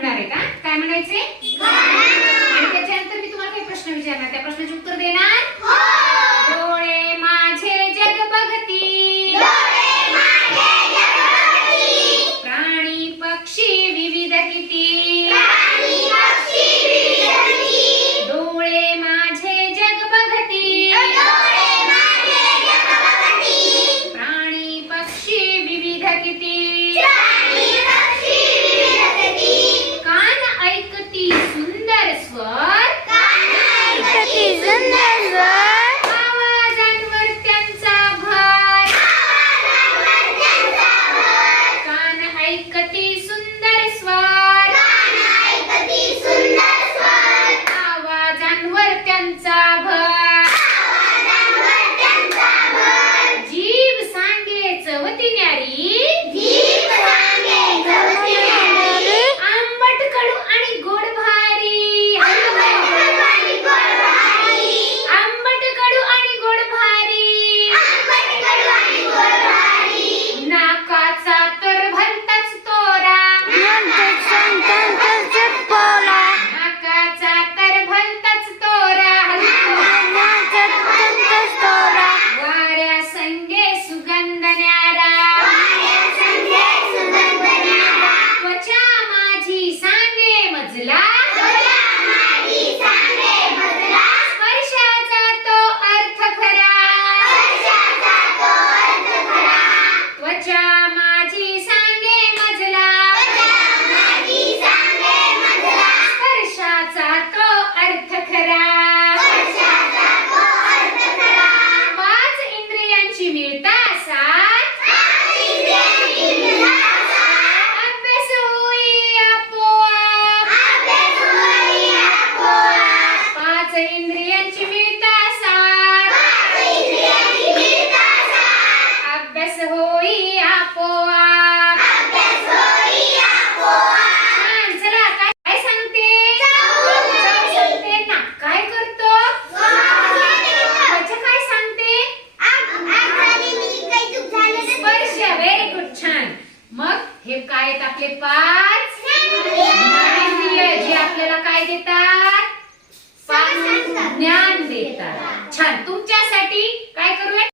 म्हणणार आहे का? काय म्हणायचे? आणि त्याच्यानंतर मी तुम्हाला काही प्रश्न विचारणार, त्या प्रश्नाचे उत्तर देणार. डोळे माझे जग बघती, प्राणी पक्षी विविध किती. डोळे माझे जग बघती, प्राणी पक्षी विविध किती. कान ऐकती सुंदर स्वर, आवाजांवर त्यांचा भर. कान ऐकती सुंदर स्वर, आवाजांवर त्यांचा भर. जीभ सांगे चवती न्यारी, आंबट कडू आणि गोड भारी. आंबट कडू आणि गोड भारी. नाकाचा तर भलताच तोरा, नाकाचा तर भलताच तोरा. वाऱ्या संगे सुगंध न्यारा, त्वचा माझी सांगे मजला, स्पर्शाचा तो अर्थ खरा. त्वचा माझी सांगे मजला, स्पर्शाचा तो अर्थ खरा. पाच इंद्रियांची मिळता साथ, अभ्यास होई आपोआप. पाच इंद्रियांची मिळता साथ, अभ्यास होई आपोआप. छान. चला काय सांगते? सांगते ना. काय करतो? त्वचा काय सांगते? स्पर्श. Very good. छान. मग हे काय आहेत आपले पाच ज्ञानेंद्रिय, जे आपल्याला काय देतात? ज्ञान देतात. छान. तुमच्यासाठी काय करूया?